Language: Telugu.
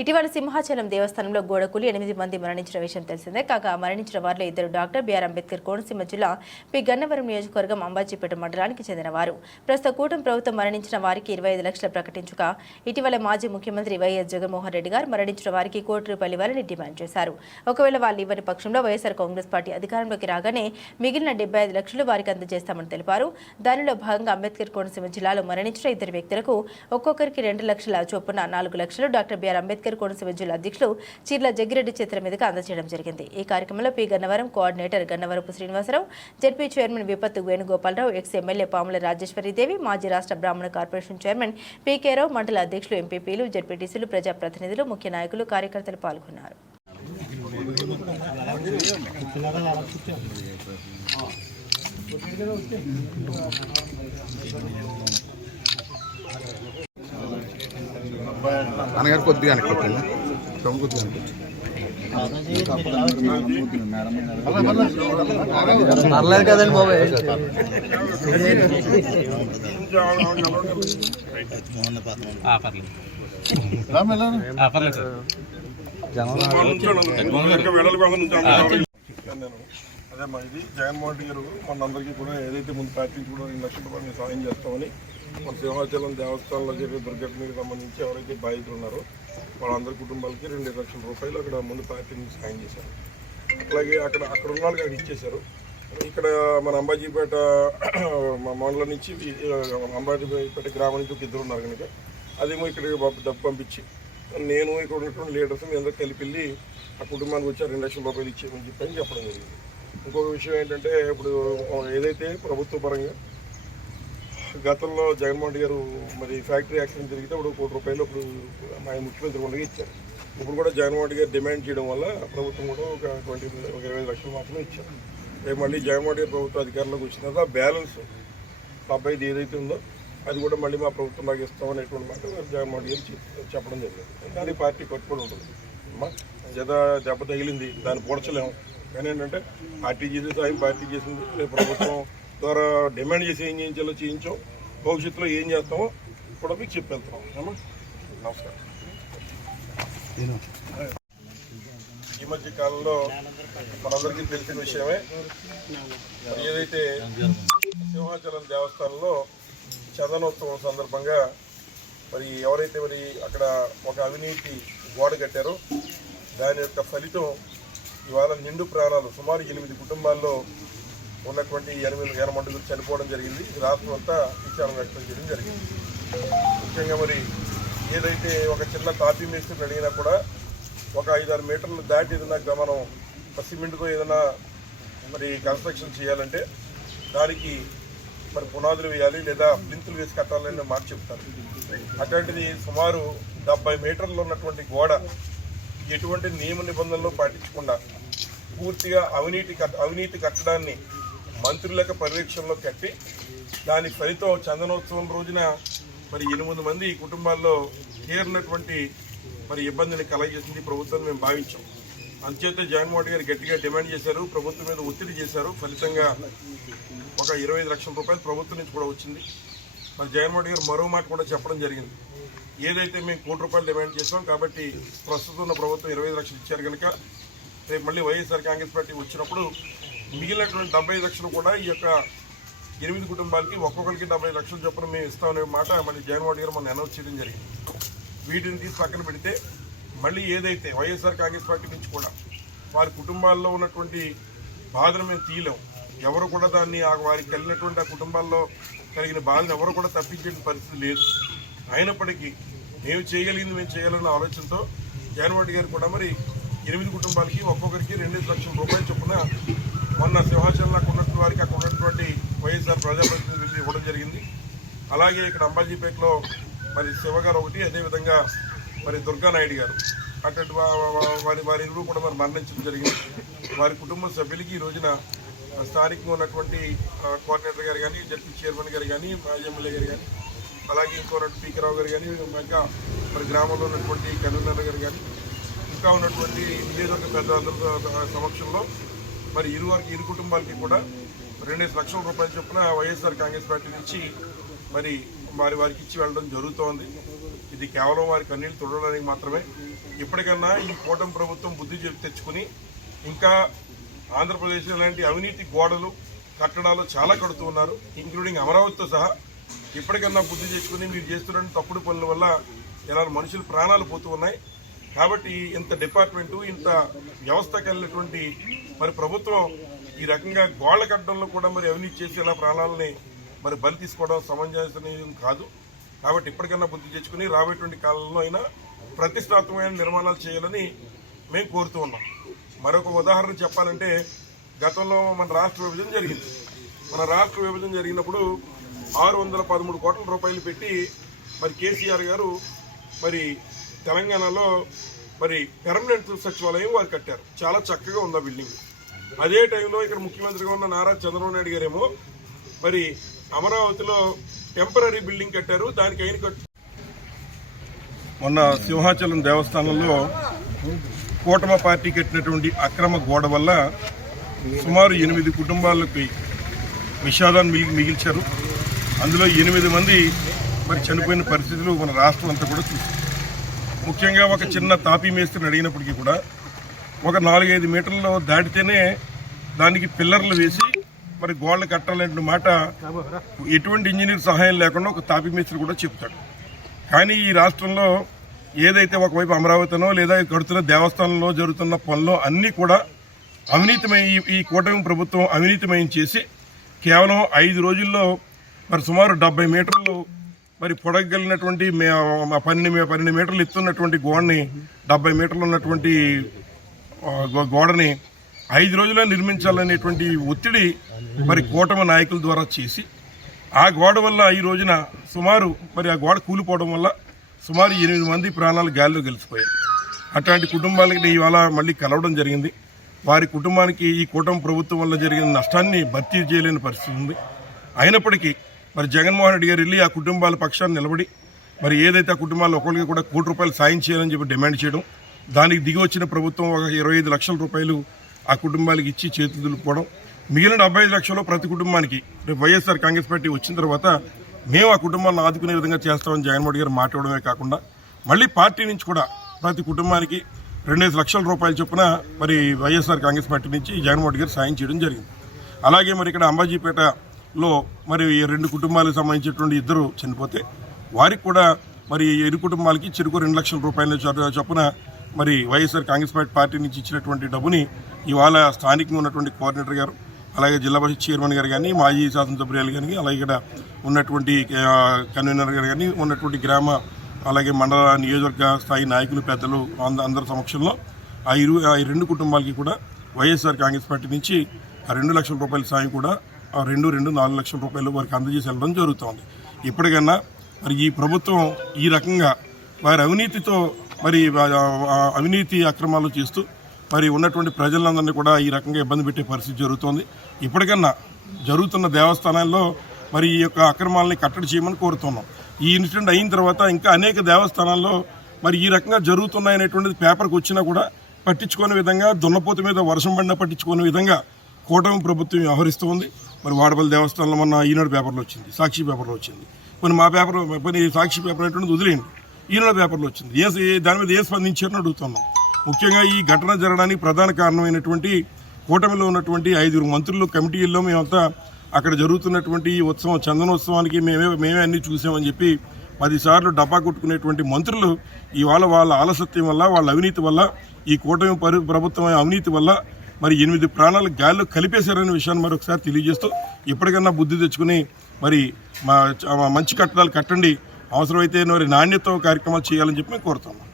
ఇటీవల సింహాచలం దేవస్థానంలో గోడకూలి 8 మంది మరణించిన విషయం తెలిసిందే. కాగా మరణించిన వారిలో 2 డాక్టర్ బిఆర్ అంబేద్కర్ కోనసీమ జిల్లా పి గన్నవరం నియోజకవర్గం అంబాజీపేట మండలానికి చెందిన వారు. ప్రస్తుత కూటమి ప్రభుత్వం మరణించిన వారికి 25 లక్షలు ప్రకటించగా ఇటీవల మాజీ ముఖ్యమంత్రి వైఎస్ జగన్మోహన్ రెడ్డి గారు మరణించిన వారికి ₹1 కోటి ఇవ్వాలని డిమాండ్ చేశారు. ఒకవేళ వాళ్ళు ఇవ్వని పక్షంలో వైఎస్ఆర్ కాంగ్రెస్ పార్టీ అధికారంలోకి రాగానే మిగిలిన 75 లక్షలు వారికి అందజేస్తామని తెలిపారు. దానిలో భాగంగా అంబేద్కర్ కోనసీమ జిల్లాలో మరణించిన 2 వ్యక్తులకు ఒక్కొక్కరికి 2 లక్షల చొప్పున 4 లక్షలు డాక్టర్ బిఆర్ అంబేద్కర్ కోనసీమ జిల్లా అధ్యక్షులు చీర్ల జగ్గిరెడ్డి చేతుల మీదుగా అందజేయడం జరిగింది. ఈ కార్యక్రమంలో P Gannavaram coordinator Gannavarapu Srinivasarao, ZP chairman విపత్తు వేణుగోపాలరావు, ఎక్స్ ఎమ్మెల్యే పాముల రాజేశ్వరీదేవి, మాజీ రాష్ట్ర బ్రాహ్మణ కార్పొరేషన్ చైర్మన్ పీకే రావు, మండల అధ్యక్షులు, ఎంపీపీలు, జెడ్పీటీసీలు, ప్రజాప్రతినిధులు, ముఖ్య నాయకులు, కార్యకర్తలు పాల్గొన్నారు. అనగారు కొద్దిగా అనుకుంటుంది కొద్దిగా పర్లేదు కదండి బాబాయ్. అదే మా ఇది జగన్మోహన్ రెడ్డి గారు మనందరికీ కూడా ఏదైతే ముందు పార్టీ నుంచి కూడా 2 లక్షల రూపాయలు సాయం చేస్తామని మన సింహాచలం దేవస్థానంలో జరిగే దుర్ఘటనకి సంబంధించి ఎవరైతే బాధితులు ఉన్నారో వాళ్ళందరి కుటుంబాలకి 2 లక్షల రూపాయలు అక్కడ ముందు పార్టీ నుంచి సాయం చేశారు. అట్లాగే అక్కడ ఉన్న వాళ్ళకి అక్కడ ఇచ్చేశారు. ఇక్కడ మన అంబాజీపేట మండలం నుంచి అంబాజీపేట గ్రామం నుంచి 2 ఉన్నారు కనుక అదేమో ఇక్కడికి డబ్బు పంపించి నేను ఇక్కడ ఉన్నటువంటి లీడర్స్ మీ అందరూ కలిపి వెళ్ళి ఆ కుటుంబానికి వచ్చి 2 లక్షల రూపాయలు ఇచ్చేయమని చెప్పడం జరిగింది. ఇంకొక విషయం ఏంటంటే ఇప్పుడు ఏదైతే ప్రభుత్వ పరంగా గతంలో జగన్మోహన్ రెడ్డి గారు మరి ఫ్యాక్టరీ యాక్సిడెంట్ జరిగితే ఇప్పుడు ₹1 కోటి ఇప్పుడు మా ముఖ్యమంత్రి ఉండగా ఇచ్చారు. ఇప్పుడు కూడా జగన్మోహన్ రెడ్డి గారు డిమాండ్ చేయడం వల్ల ప్రభుత్వం కూడా ఒక 20 లక్షలు మాత్రమే ఇచ్చారు. రేపు మళ్ళీ జగన్మోహన్ రెడ్డి గారు ప్రభుత్వ అధికారంలోకి వచ్చిన తర్వాత బ్యాలెన్స్ 75 ఏదైతే ఉందో అది కూడా మళ్ళీ మా ప్రభుత్వం నాకు ఇస్తామనేటువంటి మాట జగన్మోహన్ రెడ్డి గారు చెప్పడం జరిగింది. దానికి పార్టీ కట్టుబడి ఉంటుంది. దెబ్బ తగిలింది, దాన్ని పూడ్చలేము. కానీ ఏంటంటే పార్టీ చేసే సాయం పార్టీ చేసింది. రేపు ప్రభుత్వం ద్వారా డిమాండ్ చేసి ఏం చేయించాలో చేయించాం. భవిష్యత్తులో ఏం చేస్తామో కూడా మీకు చెప్పేళ్తాం. నమస్కారం. ఈ మధ్య కాలంలో మనందరికీ తెలిసిన విషయమే ఏదైతే సింహాచలం దేవస్థానంలో చందనోత్సవం సందర్భంగా మరి ఎవరైతే మరి అక్కడ ఒక అవినీతి గోడ కట్టారో దాని యొక్క ఫలితం ఇవాళ నిండు ప్రాణాలు సుమారు 8 కుటుంబాల్లో ఉన్నటువంటి 8 మండుగురు చనిపోవడం జరిగింది. రాష్ట్రం అంతా విచారణ వ్యక్తం చేయడం జరిగింది. ముఖ్యంగా మరి ఏదైతే ఒక చిన్న తాపీ మేస్త్రిని అడిగినా కూడా ఒక 5-6 మీటర్లు దాటి ఏదైనా మనం సిమెంట్తో ఏదైనా మరి కన్స్ట్రక్షన్ చేయాలంటే దానికి మరి పునాదులు వేయాలి లేదా ప్లింతులు వేసి కట్టాలని మాట చెప్తారు. అటువంటిది సుమారు 70 మీటర్లు ఉన్నటువంటి గోడ ఎటువంటి నియమ నిబంధనలు పాటించకుండా పూర్తిగా అవినీతి కట్టడాన్ని మంత్రుల పర్యవేక్షణలో కట్టి దాని ఫలితం చందనోత్సవం రోజున మరి 8 మంది కుటుంబాల్లో తీరినటువంటి మరి ఇబ్బందిని కలగజేసింది ప్రభుత్వం మేము భావించాం. అంచేత జగన్మోహన్ రెడ్డి గారు గట్టిగా డిమాండ్ చేశారు, ప్రభుత్వం మీద ఒత్తిడి చేశారు. ఫలితంగా ఒక 25 లక్షల రూపాయలు ప్రభుత్వం నుంచి కూడా వచ్చింది. మరి జగన్మోహన్ రెడ్డి గారు మరో మాట కూడా చెప్పడం జరిగింది. ఏదైతే మేము ₹1 కోటి డిమాండ్ చేసాం కాబట్టి ప్రస్తుతం ఉన్న ప్రభుత్వం 25 లక్షలు ఇచ్చారు కనుక రేపు మళ్ళీ వైఎస్ఆర్ కాంగ్రెస్ పార్టీ వచ్చినప్పుడు మిగిలినటువంటి 75 లక్షలు కూడా ఈ యొక్క 8 కుటుంబాలకి ఒక్కొక్కరికి 75 లక్షలు చొప్పున మేము ఇస్తామనే మాట మళ్ళీ జగన్మోహన్ రెడ్డి గారు మనం అనౌన్స్ చేయడం జరిగింది. వీటిని తీసి పక్కన పెడితే మళ్ళీ ఏదైతే వైఎస్ఆర్ కాంగ్రెస్ పార్టీ నుంచి కూడా వారి కుటుంబాల్లో ఉన్నటువంటి బాధను మేము తీయలేం. ఎవరు కూడా దాన్ని వారికి కలిగినటువంటి ఆ కుటుంబాల్లో కలిగిన బాధను ఎవరు కూడా తప్పించే పరిస్థితి లేదు. అయినప్పటికీ మేము చేయగలిగింది మేము చేయాలన్న ఆలోచనతో జగన్మోహన్ రెడ్డి గారు కూడా మరి 8 కుటుంబాలకి ఒక్కొక్కరికి 2 లక్షల రూపాయలు చొప్పున మొన్న సింహాచలంలో ఉన్నటువంటి వారికి అక్కడ ఉన్నటువంటి వైఎస్ఆర్ ప్రజాప్రతినిధులు ఇవ్వడం జరిగింది. అలాగే ఇక్కడ అంబాజీపేటలో మరి శివగారు ఒకటి, అదేవిధంగా మరి దుర్గానాయుడు గారు అటువంటి వారి ఇరువురు కూడా మరి మరణించడం జరిగింది. వారి కుటుంబ సభ్యులకి ఈ రోజున స్థానికంగా ఉన్నటువంటి కోఆర్డినేటర్ గారు కానీ, జడ్పీ చైర్మన్ గారు కానీ, మాజీ ఎమ్మెల్యే గారు కానీ, అలాగే ఇంకో పీకే రావు గారు కానీ, ఇంకా మరి గ్రామంలో ఉన్నటువంటి కన్వీనర్ గారు కానీ, ఇంకా ఉన్నటువంటి నియోజకవర్గ పెద్దలందరి సమక్షంలో మరి ఇరు కుటుంబాలకి కూడా 2 లక్షల రూపాయల చొప్పున వైఎస్ఆర్ కాంగ్రెస్ పార్టీ నుంచి మరి వారికి ఇచ్చి వెళ్ళడం జరుగుతోంది. ఇది కేవలం వారి కన్నీళ్లు తుడవడానికి మాత్రమే. ఇప్పటికన్నా ఈ కూటమి ప్రభుత్వం బుద్ధి తెచ్చుకుని ఇంకా ఆంధ్రప్రదేశ్ లాంటి అవినీతి గోడలు కట్టడాలు చాలా కడుతూ ఉన్నారు, ఇంక్లూడింగ్ అమరావతితో సహా. ఇప్పటికన్నా బుద్ధి తెచ్చుకుని మీరు చేస్తున్న తప్పుడు పనుల వల్ల ఇలా మనుషుల ప్రాణాలు పోతూ ఉన్నాయి. కాబట్టి ఇంత డిపార్ట్మెంటు, ఇంత వ్యవస్థ కలిగినటువంటి మరి ప్రభుత్వం ఈ రకంగా గోళ్ల కట్టడంలో కూడా మరి అవినీతి చేసి ఇలా ప్రాణాలని మరి బలి తీసుకోవడం సమంజసం కాదు. కాబట్టి ఇప్పటికన్నా బుద్ధి తెచ్చుకుని రాబోయేటువంటి కాలంలో అయినా ప్రతిష్టాత్మకమైన నిర్మాణాలు చేయాలని మేము కోరుతూ ఉన్నాం. మరొక ఉదాహరణ చెప్పాలంటే, గతంలో మన రాష్ట్ర విభజన జరిగింది. మన రాష్ట్ర విభజన జరిగినప్పుడు 613 కోట్ల రూపాయలు పెట్టి మరి కేసీఆర్ గారు మరి తెలంగాణలో మరి పెర్మనెంట్ సచివాలయం వారు కట్టారు. చాలా చక్కగా ఉంది ఆ బిల్డింగ్. అదే టైంలో ఇక్కడ ముఖ్యమంత్రిగా ఉన్న నారా చంద్రబాబు నాయుడు గారేమో మరి అమరావతిలో టెంపరీ బిల్డింగ్ కట్టారు. దానికి అయిన కట్టు మొన్న సింహాచలం దేవస్థానంలో కూటమి పార్టీ కట్టినటువంటి అక్రమ గోడ వల్ల సుమారు 8 కుటుంబాలకి విషాదాన్ని మిగిల్చారు. అందులో 8 మంది మరి చనిపోయిన పరిస్థితులు మన రాష్ట్రం అంతా కూడా చూసింది. ముఖ్యంగా ఒక చిన్న తాపీ మేస్త్రిని అడిగినప్పటికీ కూడా ఒక 4-5 మీటర్లు దాటితేనే దానికి పిల్లర్లు వేసి మరి గోడలు కట్టాలనే మాట ఎటువంటి ఇంజనీర్ సహాయం లేకుండా ఒక తాపీ మేస్త్రి కూడా చెప్తాడు. కానీ ఈ రాష్ట్రంలో ఏదైతే ఒకవైపు అమరావతినో లేదా కడుతున్న దేవస్థానంలో జరుగుతున్న పనులు అన్నీ కూడా అవినీతిమై ఈ కూటమి ప్రభుత్వం అవినీతిమయం చేసి కేవలం 5 రోజుల్లో మరి సుమారు 70 మీటర్లు మరి పొడగలిగినటువంటి 12 మీటర్లు ఎత్తున్నటువంటి గోడని 70 మీటర్లు ఉన్నటువంటి గోడని 5 రోజుల్లో నిర్మించాలనేటువంటి ఒత్తిడి మరి కూటమి నాయకుల ద్వారా చేసి ఆ గోడ వల్ల ఈ రోజున సుమారు మరి ఆ గోడ కూలిపోవడం వల్ల సుమారు 8 మంది ప్రాణాలు గాలిలో గెలిచిపోయాయి. అట్లాంటి కుటుంబాలకి ఇవాళ మళ్ళీ కలవడం జరిగింది. వారి కుటుంబానికి ఈ కూటమి ప్రభుత్వం వల్ల జరిగిన నష్టాన్ని భర్తీ చేయలేని పరిస్థితి ఉంది. అయినప్పటికీ మరి జగన్మోహన్ రెడ్డి గారు వెళ్ళి ఆ కుటుంబాల పక్షాన్ని నిలబడి మరి ఏదైతే ఆ కుటుంబాలు ఒకరికి కూడా ₹1 కోటి సాయం చేయాలని చెప్పి డిమాండ్ చేయడం, దానికి దిగి వచ్చిన ప్రభుత్వం ఒక 25 లక్షల రూపాయలు ఆ కుటుంబాలకు ఇచ్చి చేతులు దులుపుకోవడం, మిగిలిన 75 లక్షలు ప్రతి కుటుంబానికి రేపు వైఎస్ఆర్ కాంగ్రెస్ పార్టీ వచ్చిన తర్వాత మేము ఆ కుటుంబాలను ఆదుకునే విధంగా చేస్తామని జగన్మోహన్ రెడ్డి గారు మాట్లాడమే కాకుండా మళ్ళీ పార్టీ నుంచి కూడా ప్రతి కుటుంబానికి 2-5 లక్షల రూపాయలు చొప్పున మరి వైఎస్ఆర్ కాంగ్రెస్ పార్టీ నుంచి జగన్మోహన్ రెడ్డి గారు సాయం చేయడం జరిగింది. అలాగే మరి ఇక్కడ అంబాజీపేటలో మరి 2 కుటుంబాలకు సంబంధించినటువంటి 2 చనిపోతే వారికి కూడా మరి 2 కుటుంబాలకి చెరుకు 2 లక్షల రూపాయల చొప్పున మరి వైఎస్ఆర్ కాంగ్రెస్ పార్టీ నుంచి ఇచ్చినటువంటి డబ్బుని ఇవాళ స్థానికంగా ఉన్నటువంటి కోఆర్డినేటర్ గారు, అలాగే జిల్లా పరిషత్ చైర్మన్ గారు కానీ, మాజీ శాసనసభ్యులు కానీ, అలాగే ఇక్కడ ఉన్నటువంటి కన్వీనర్ గారు కానీ, ఉన్నటువంటి గ్రామ అలాగే మండల నియోజకవర్గ స్థాయి నాయకులు పెద్దలు అందరి సమక్షంలో ఆ 2 కుటుంబాలకి కూడా వైఎస్ఆర్ కాంగ్రెస్ పార్టీ నుంచి ఆ 2 లక్షల రూపాయల సాయం కూడా 4 లక్షల రూపాయలు వారికి అందజేసి వెళ్ళడం జరుగుతోంది. ఇప్పటికన్నా మరి ఈ ప్రభుత్వం ఈ రకంగా వారి అవినీతితో మరి అవినీతి అక్రమాలు చేస్తూ మరి ఉన్నటువంటి ప్రజలందరినీ కూడా ఈ రకంగా ఇబ్బంది పెట్టే పరిస్థితి జరుగుతోంది. ఇప్పటికన్నా జరుగుతున్న దేవస్థానాల్లో మరి ఈ యొక్క అక్రమాలని కట్టడి చేయమని కోరుతున్నాం. ఈ ఇన్సిడెంట్ అయిన తర్వాత ఇంకా అనేక దేవస్థానాల్లో మరి ఈ రకంగా జరుగుతున్నాయనేటువంటిది పేపర్కి వచ్చినా కూడా పట్టించుకునే విధంగా, దున్నపోతు మీద వర్షం పడినా పట్టించుకునే విధంగా కూటమి ప్రభుత్వం వ్యవహరిస్తూ ఉంది. మరి వాడపల్లి దేవస్థానంలో మొన్న ఈనాడు పేపర్లో వచ్చింది, సాక్షి పేపర్లో వచ్చింది, కొన్ని మా పేపర్ కొన్ని సాక్షి పేపర్ అనేటువంటిది వదిలేయండి, ఈనాడు పేపర్లో వచ్చింది. దాని మీద ఏం స్పందించారని అడుగుతున్నాం. ముఖ్యంగా ఈ ఘటన జరగడానికి ప్రధాన కారణమైనటువంటి కూటమిలో ఉన్నటువంటి 5 మంత్రులు కమిటీల్లో మేమంతా అక్కడ జరుగుతున్నటువంటి ఈ ఉత్సవం చందనోత్సవానికి మేమే అన్నీ చూసామని చెప్పి 10 సార్లు డబ్బా కొట్టుకునేటువంటి మంత్రులు ఇవాళ వాళ్ళ ఆలస్యం వల్ల, వాళ్ళ అవినీతి వల్ల, ఈ కూటమి ప్రభుత్వం అవినీతి వల్ల మరి 8 ప్రాణాలు గాల్లో కలిపేశారనే విషయాన్ని మరొకసారి తెలియజేస్తూ ఇప్పటికన్నా బుద్ధి తెచ్చుకుని మరి మంచి కట్టడాలు కట్టండి, అవసరమైతే మరి నాణ్యత కార్యక్రమాలు చేయాలని చెప్పి మేము కోరుతున్నాం.